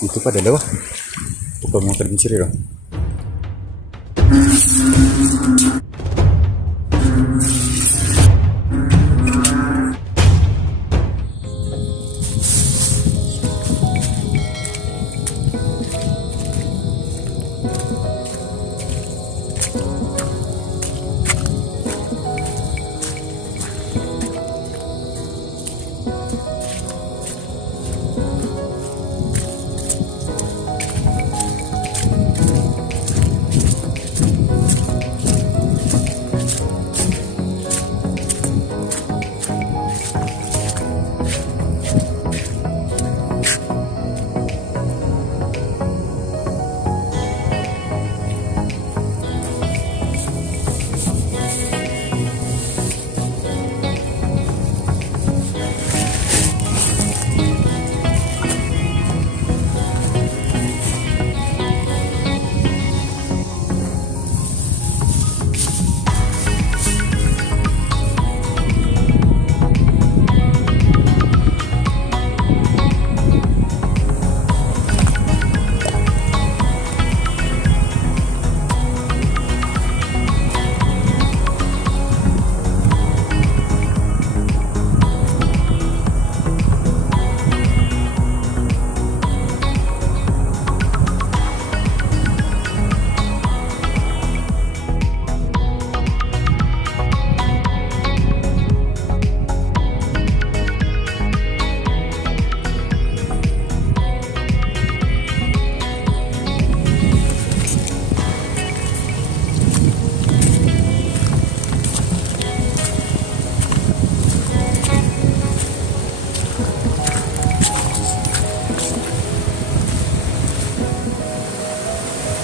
Dito pa, dalawa. Ito pa mga kadinsyurero.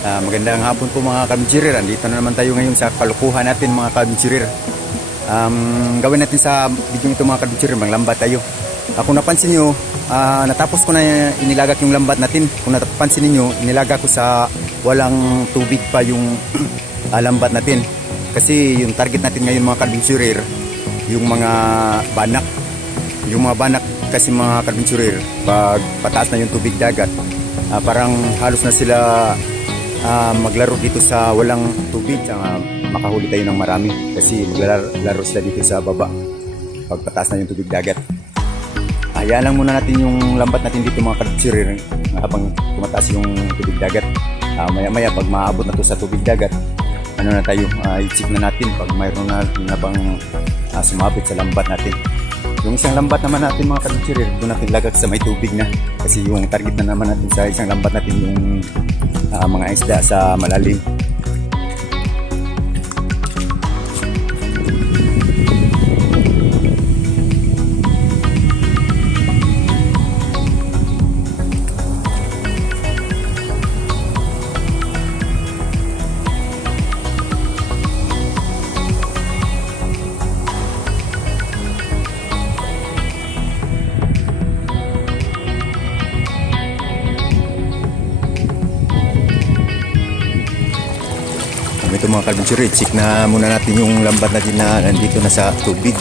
Ah, magandang hapon po mga kabinchirir. Andito na naman tayo ngayon sa kalukuhan natin mga kabinchirir. Um, gawin natin sa video ito mga kabinchirir, manglambat tayo. Ah, kung napansin nyo, ah, natapos ko na inilagak yung lambat natin. Kung napansin niyo, inilagak ko sa walang tubig pa yung ah, lambat natin. Kasi yung target natin ngayon mga kabinchirir, yung mga banak. Yung mga banak kasi mga kabinchirir, pag pataas na yung tubig dagat, ah, parang halos na sila ah, maglaro dito sa walang tubig uh, makahuli tayo ng marami kasi maglalaro sila dito sa baba. Pagpataas na yung tubig dagat. Hayaan lang muna natin yung lambat natin dito mga kapsirir habang tumataas yung tubig dagat. Ah, maya maya pag maabot na to sa tubig dagat ano na tayo uh, i-check na natin pag mayroon na, na bang ah, sumabit sa lambat natin. Yung isang lambat naman natin mga kapsirir doon natin lagak sa may tubig na. Kasi yung target na naman natin sa isang lambat natin yung ah, mga isda sa malalim. Mga kalbinsyuri, check na muna natin yung lambat natin na nandito na sa tubig.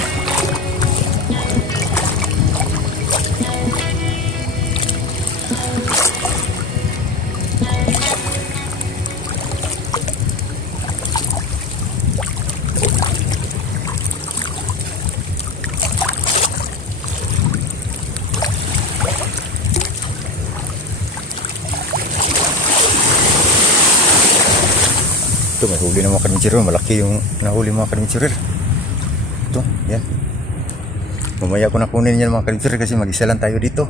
Kadinchirer. Malaki yung nahuli mga kadinchirer. Ito, yan. Mamaya ko na kunin yan mga kadinchirer kasi mag-isa lang tayo dito.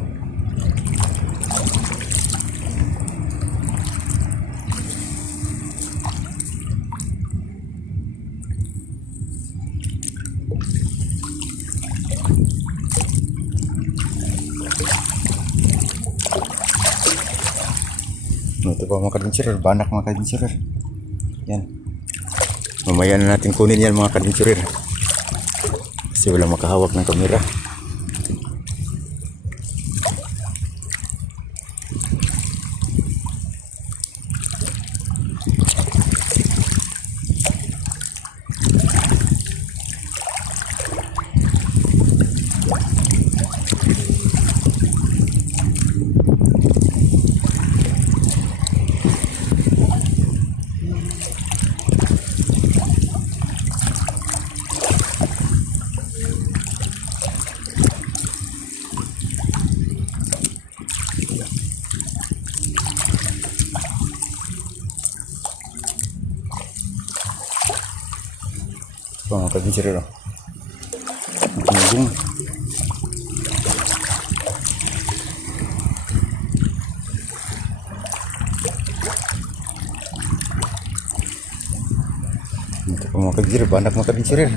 Ito pa mga kadinchirer. Banak mga kadinchirer. Yan. Mamaya na natin kunin yan mga kadinsurir. Kasi wala makahawak ng kamera. Pa mga kabinchirero. Gunggong. Ito pa mga kabinchirero. Banak mga kabinchirero.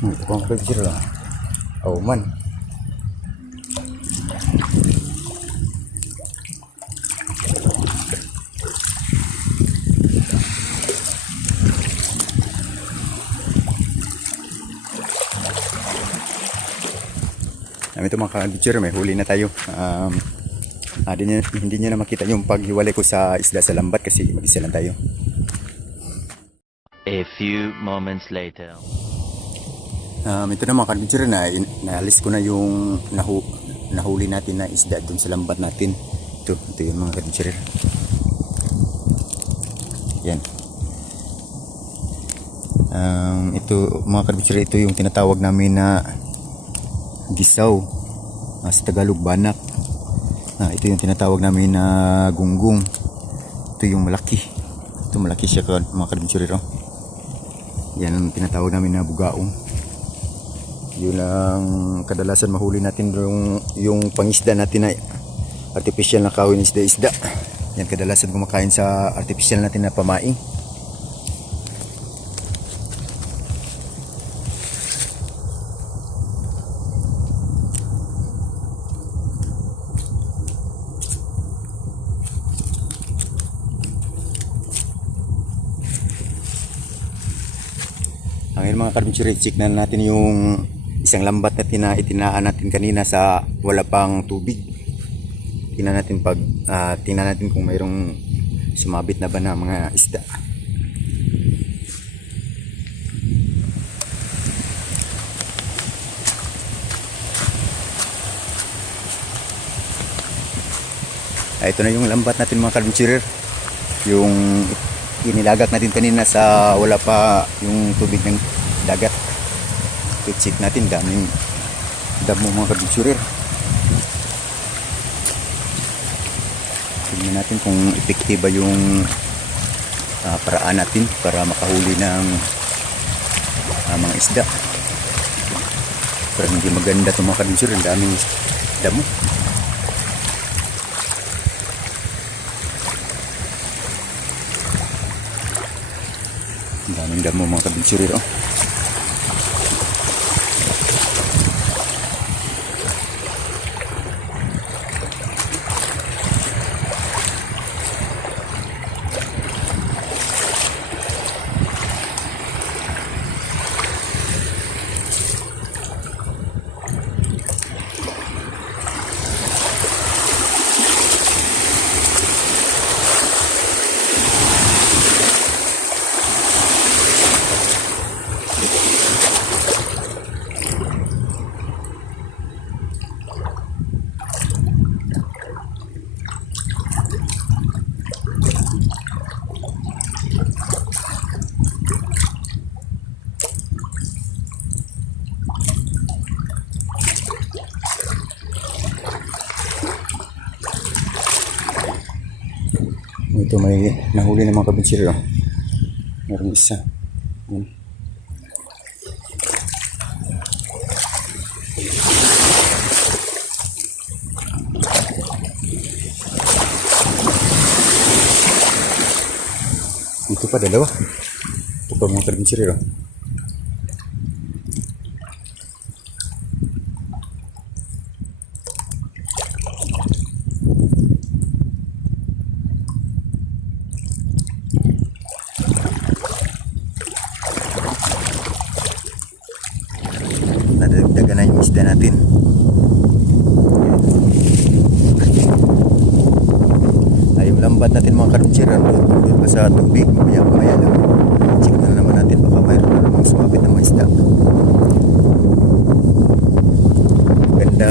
Ito pa mga kabinchirero. Oh man. Namin ito mga ka-adventure, may huli na tayo. Um, ah, niya, hindi niya na makita yung paghiwalay ko sa isda sa lambat kasi mag-isa lang tayo. A few moments later. Um, ito na mga ka-adventure, na, naalis ko na yung nahu, nahuli natin na isda dun sa lambat natin. Ito, ito yung mga ka-adventure. Yan. Um, ito mga ka-adventure, ito yung tinatawag namin na gisaw ah, sa Tagalog banak ah, ito yung tinatawag namin na gunggong. Ito yung malaki. Ito malaki siya ka, mga kadventurero yan ang tinatawag namin na bugaong. Yun ang kadalasan mahuli natin yung, yung pangisda natin na artificial na kawin isda isda yan kadalasan kumakain sa artificial natin na pamaing Ang mga karmichiri, check na natin yung isang lambat na tina, itinaan natin kanina sa wala pang tubig. Tingnan natin pag ah, tingnan natin kung mayroong sumabit na ba na mga isda. Ah, ito na yung lambat natin mga karmichirir. Yung inilagak natin kanina sa wala pa yung tubig ng. I-check natin daming damo mga karmichirir. Tingnan natin kung epektiba yung ah, paraan natin para makahuli ng ah, mga isda. Pero hindi maganda itong mga karmichirir. Ang daming damo. Ang daming damo mga kabinsurero. Ito may nahuli ng mga kabinsurero. Meron isa. Yan. Ito pa dalawa. Ito pa mga kabinsurero. nadagdagan na yung isda natin. Ay, yung lambat natin mga karunchira, doon pa sa tubig, mamaya mamaya lang. Check na naman natin, baka mayroon na namang sumapit ng mga isda. Ganda,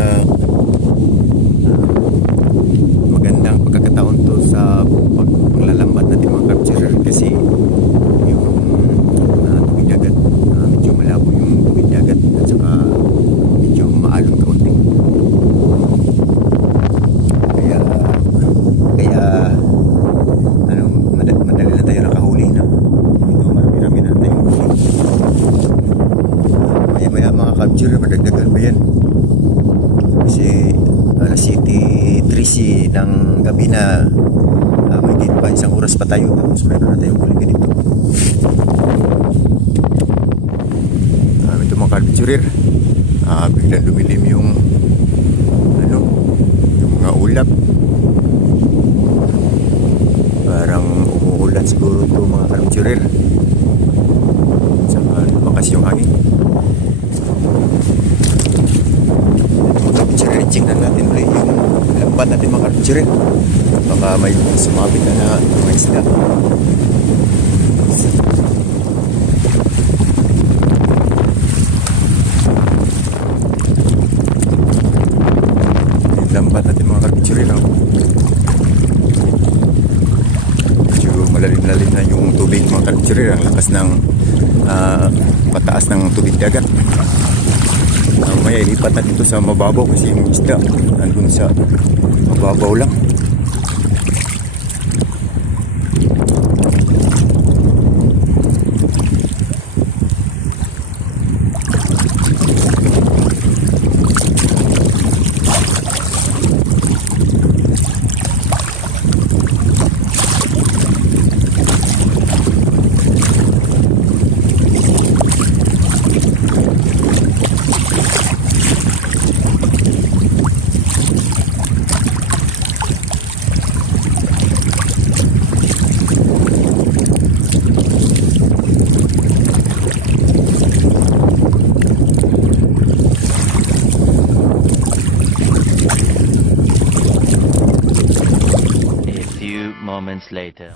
magandang pagkakataon to sa pag paglalambat natin mga karunchira kasi yung ah, tubig dagat, ah, medyo malabo yung tubig dagat at saka medyo maalon kaunti. Kaya madagdagan ba yan? Kasi alas 7.30 ng gabi na uh, may pa isang oras pa tayo tapos meron na tayong huli ganito. Ah, ito mga kalbitsurir. Ah, biglang dumilim yung ano, yung mga ulap. Parang umuulan siguro ito mga kalbitsurir. Saka lumakas yung hangin. Kalbitsurir, tingnan natin lambat natin mga kalbitsurir. Baka may sumabit na na mga isda. Lambat natin mga kalbitsurir. Oh. medyo malalim-lalim na yung tubig mga kalbitsurir. Ang lakas ng ah, pataas ng tubig dagat. Mamaya ilipat natin ito sa mababaw kasi yung isda nandun sa mababaw lang. Later.